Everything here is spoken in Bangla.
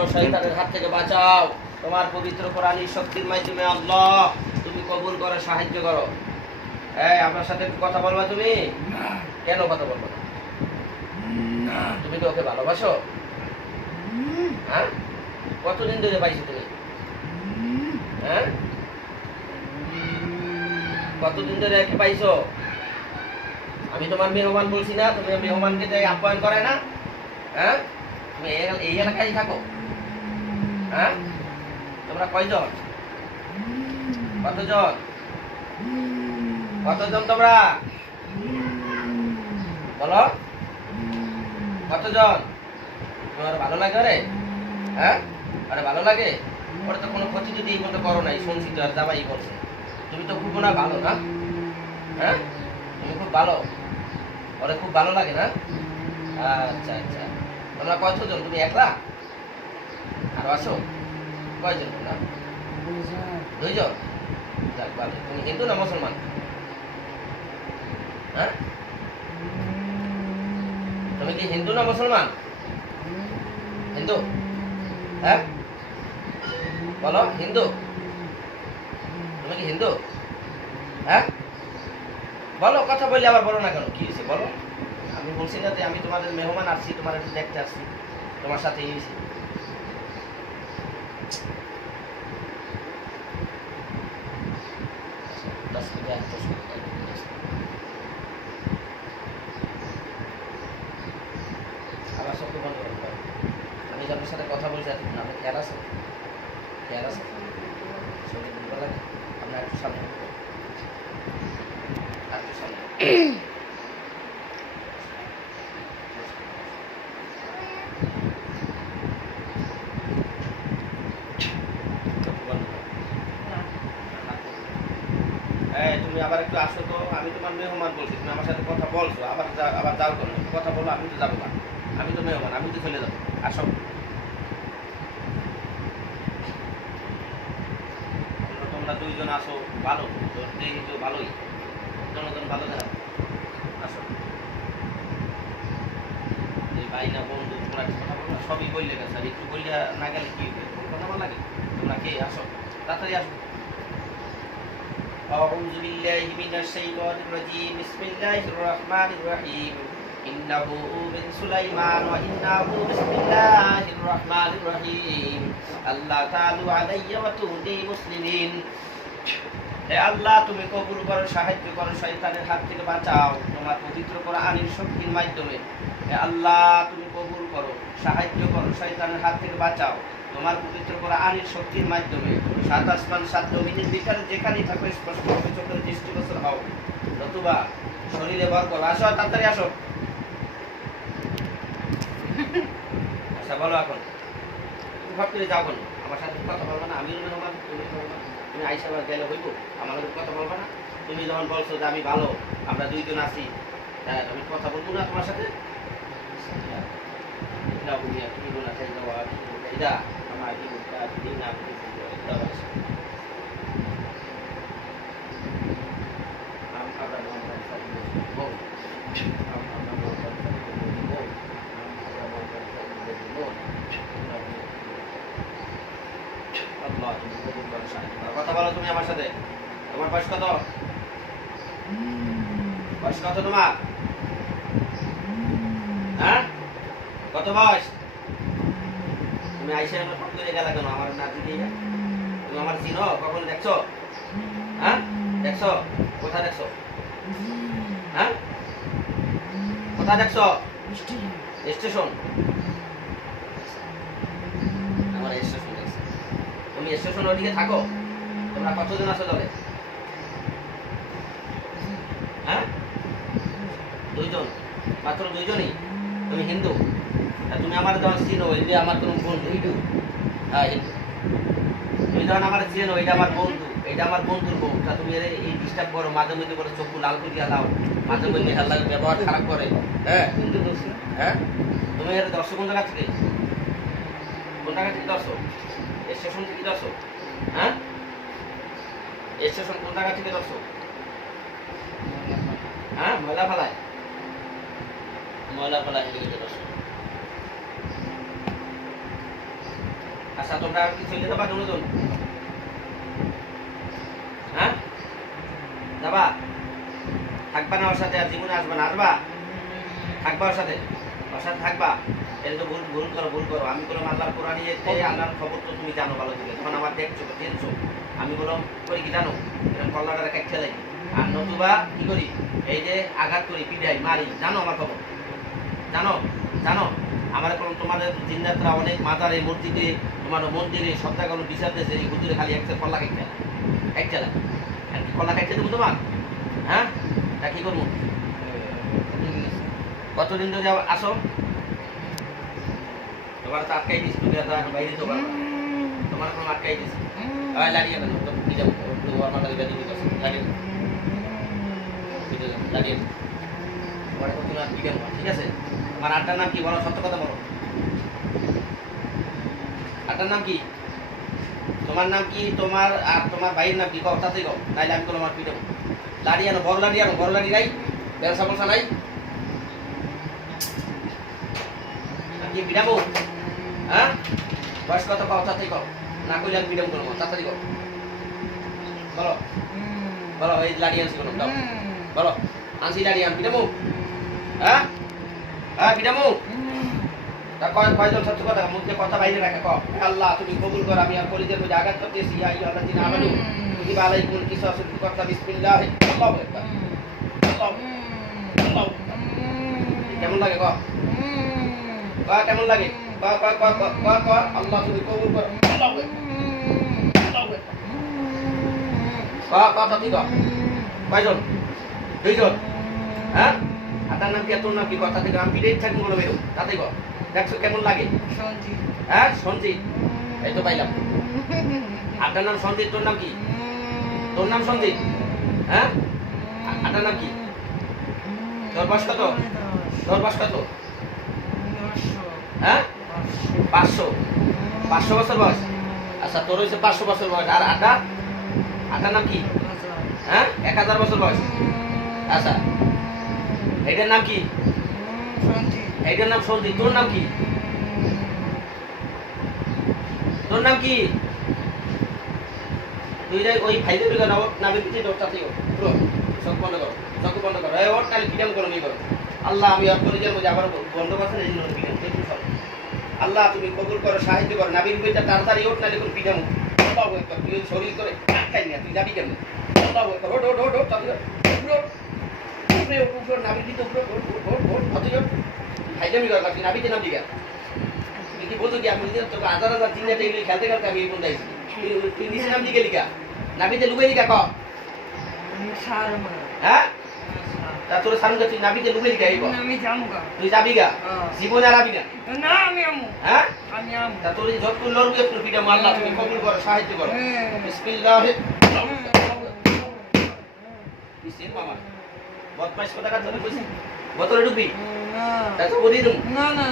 করো, শয়তানের হাত থেকে বাঁচাও। তোমার পবিত্র কোরআনের শক্তির মাধ্যমে আল্লাহ তুমি কবুল করো, সাহায্য করো। এই আমার সাথে একটু কথা বলবা তুমি? কেন কথা বলবো না? তুমি কি ওকে ভালোবাসো? হ্যাঁ, কতদিন ধরে পাইছো তুমি? হ্যাঁ, কতদিন ধরে একে পাইছো? আমি তোমার মেহমান বলছি না? তুমি মেহমানকে যে আপ্যায়ন করে না? হ্যাঁ, তুমি এই এলাকায় থাকো? হ্যাঁ, তোমরা কয়জন? কতজন? কতজন তোমরা বলো? কতজন? তোমার ভালো লাগে? আরে হ্যাঁ, আরে ভালো লাগে? ওরা তো কোনো ক্ষতি যদি এই পর্যন্ত করো নাই, শুনছি তো, আর দাবাই করছে। তুমি তো খুব না ভালো না? হ্যাঁ, তুমি খুব ভালো, ওরা খুব ভালো লাগে না? আচ্ছা আচ্ছা, তোমরা কতজন? তুমি একলা? আরো আসো? কয়জন তোমরা? দুইজন? যাক ভালো। তুমি হিন্দু না মুসলমান? হ্যাঁ, তুমি কি হিন্দু না মুসলমান? হিন্দু? হ্যাঁ বলো, হিন্দু? তুমি কি হিন্দু? হ্যাঁ বলো, কথা বললে আবার বলো না কেন? কি হয়েছে বলো? আমি বলছি না যে আমি তোমাদের মেহমান আসছি, তোমার একটু দেখতে আসছি, তোমার সাথে এসেছি। আবার শব্দ বন্ধ করতে হবে। আমি যাদের সাথে কথা বলছি এতক্ষণ, আপনি খেয়াল আছে? খেয়াল আছে? শরীর দুর্বল লাগে? আপনার একটু সামনে, আর একটু সামনে। তুমি আবার একটু আসো তো, আমি তোমার মেহমান বলছি, তুমি আমার সাথে কথা বলছো, আবার আবার যাও কেন? কথা বলো, আমি তো যাবো না, আমি তো মেহমান, আমি তো চলে যাবো। আসো, তোমরা দুইজন আসো, ভালো তোর দেখি তো ভালোই, জনগণ ভালো দেখা। আসো, এই ভাই না বন্ধু, তোমরা একটু কথা বলো না, সবই বললে গেছে, আর একটু বললে না গেলে কি হবে? কথা ভালো লাগে? তোমরা কে? আসো তাড়াতাড়ি আসো। أعوذ بالله من الشيطان الرجيم بسم الله الرحمن الرحيم إنه من سليمان وإنه بسم الله الرحمن الرحيم الله تعالى علي وتؤتي مسلمين হে আল্লাহ, তুমি কবুল করো, সাহায্য করো, শয়তানের হাত থেকে বাঁচাও তোমার পবিত্র কোরআনের শক্তির মাধ্যমে। হে আল্লাহ, তুমি কবুল করো, সাহায্য করো, শয়তানের হাত থেকে বাঁচাও তোমার পবিত্র কোরআনের শক্তির মাধ্যমে। সাত আসমান সাত জমিনের ভিতরে যেখানেই থাকো স্পষ্টভাবে চোখের দৃষ্টিগোচর হও, নতুবা শরীরে ভর করো। আসো তাড়াতাড়ি আসো। আচ্ছা বলো, এখন ভাব করে যাও কেন? আমার সাথে কথা বলবো না? আমি মেহমান, তুমি মেহমান, তুমি আইসা আবার গেলে হইব? আমার সাথে কথা বলবো না? তুমি যখন বলছো যে আমি ভালো, আমরা দুইজন আছি, হ্যাঁ আমি কথা বলবো না তোমার সাথে? তুমি বলা চাই যাওয়া এটা আমার জীবনটা দিন আপনি কথা বলো তুমি আমার সাথে। তোমার বয়স কত? বয়স কত তোমার? হ্যাঁ, কত বয়স? তুমি আইসা আমার ফোন করে গেলা কেন? আমার না দিদি, তুমি আমার চিনো? কখন দেখছো? হ্যাঁ দেখছো? কোথায় দেখছো? হ্যাঁ কোথায় দেখছো? স্টেশন? আমার স্টেশন দেখছো? তুমি স্টেশন ওদিকে থাকো? তোমরা কতজন আছো দলে? হ্যাঁ দুইজন, মাত্র দুইজনই? তুমি হিন্দু? তুমি আমার যখন চিনো, এই যে আমার কোনো বন্ধু হিন্দু? হ্যাঁ হিন্দু। তুমি যখন আমার চিনো, এটা আমার বন্ধু, এটা আমার বন্ধুর বউ, তা তুমি এই ডিস্টার্ব করো, মাঝে মধ্যে করে চক্ষু লাল করিয়া দাও, মাঝে মধ্যে হেল্লা ব্যবহার খারাপ করে। হ্যাঁ হ্যাঁ, তুমি এর দর্শক কোন জায়গা থেকে? কোন জায়গা থেকে দর্শক? স্টেশন থেকে দর্শক? হ্যাঁ স্টেশন কোন জায়গা থেকে দর্শক? হ্যাঁ ময়লা ফেলায়, ময়লা ফেলায় দর্শক। আচ্ছা তোমরা কি চলে যাবা দুজন? হ্যাঁ যাবা? থাকবা না ওর সাথে? আর জীবনে আসবা না? আসবা? থাকবা ওর সাথে? ওর সাথে থাকবা? এটা তো ভুল করো। আমি বললাম আল্লাহর কোরআন ইয়েতে আল্লাহর খবর তো তুমি জানো ভালো করে, তখন আমার দেখছো জেনছো। আমি বললাম করি কি জানো, এরকম কল্লাটা কাটতে যাই, আর নতুবা কি করি, এই যে আঘাত করি, পিটাই, মারি, জানো আমার খবর? জানো জানো আমার কোনো তোমাদের জিন্দাতরা অনেক মাজারে মসজিদে তোমার মন্দিরে সব জায়গায় বিচার দিয়েছে, এই হুজুরে খালি একটা কল্লা কাটতে এক চালা আর কি কল্লা কাটতে দেবো তোমার? হ্যাঁ তা কি করবো? কতদিন ধরে আসো? তোমার তো আটকাই দিস, তুমি বাইরে তো পারবা, তোমার কোনো আটকাই দিস। লাড়িয়ে না তো কি যাবো আমার লাগে বেদি দিতে লাড়িয়ে লাড়িয়ে পরে কত না কি দেবো, ঠিক আছে? আমার আড্ডার নাম কি বলো, সত্য কথা বলো। আড্ডার নাম কি? তোমার নাম কি? তোমার আর তোমার ভাইয়ের নাম কি? কও তাতেই কও, নাইলে আমি কোনো আমার পিটাবো। লাড়ি আনো, বড় লাড়ি নাই, ব্যবসা বলসা নাই, কি পিটাবো? হ্যাঁ বয়স কত কও, তাতেই কও, না কইলে আমি পিটাবো করবো, তাড়াতাড়ি কও, বলো বলো। এই লাড়ি আনছি কোনো দাও, বলো আনছি লাড়ি, আমি পিটাবো? হ্যাঁ হ্যাঁ পিটাবো? তা কয়জন সত্য কথা মুখে কথা বাইরে রাখে, কও আল্লাহ তুমি কবুল করো, আমি আর কলিজের মধ্যে আঘাত করতেছি, ইয়া আইয়ুহাল্লাযীনা আমানু কুতিবা আলাইকুমুল কিসাসু ফিল কতলা, বিসমিল্লাহ, আল্লাহু আকবার, আল্লাহু কেমন লাগে কও? কেমন লাগে? আল্লাহ তুমি কবুল করো, আল্লাহু আকবার, ঠিক আছে? কয়জন? দুইজন? হ্যাঁ আপনার নাম কি? তোর নাম কি? কথা থেকে আমি পিড়ে থাকি বলে বেরো, তাতে কর। দেখছো কেমন লাগে? হ্যাঁ সঞ্জিত, এই তো পাইলাম। আপনার নাম সঞ্জিত, তোর নাম কি? তোর নাম সঞ্জিত? হ্যাঁ আপনার নাম কি? তোর বয়স কত? তোর বয়স কত? হ্যাঁ 500 বছর বয়স। আচ্ছা তোর হয়েছে 500 বছর বয়স, আর আটার নাম কি? হ্যাঁ 1000 বছর বয়স। আচ্ছা এইটার নাম কি? এইটার নাম সঞ্জিত। তোর নাম কি? তোর নাম কি? তুই যাই ওই ভাইদের বিঘা নামের পিছিয়ে তোর সাথেই চোখ বন্ধ করো, চোখ বন্ধ করো, এই ওর তাহলে পিটাম করো নিয়ে করো। আল্লাহ আমি আর কলিজার মধ্যে আবার বন্ধ করছেন, এই জন্য পিটাম করছি। আল্লাহ তুমি কবুল করো, সাহায্য করো, নাবির বইটা তাড়াতাড়ি ওঠ, নাহলে কোনো পিটাম তুই শরীর করে খাই না, তুই যাবি কেমন? নাবির দিতে ভাইজামি কর, নাবিতে নাম দিঘা তুই কি বলছো কি? আমি তোকে হাজার চিন্তা খেলতে খেলতে আমি এই কোন যাইছি, তুই নিচে নাম দিকে লিখা, নাবিতে লুবে লিখা ক। হ্যাঁ তা তোর সামনে তুই নাবিতে লুবে লিখা, তুই যাবি গা? জীবনে আর আবি না? হ্যাঁ তা তোর যত লড়বি একটু পিঠা মাল্লা, তুমি কবুল করো, সাহায্য করো, বিসমিল্লাহ। মামা বদমাইশ কথা কাজ বোতলে ঢুকবি? তা তো বলি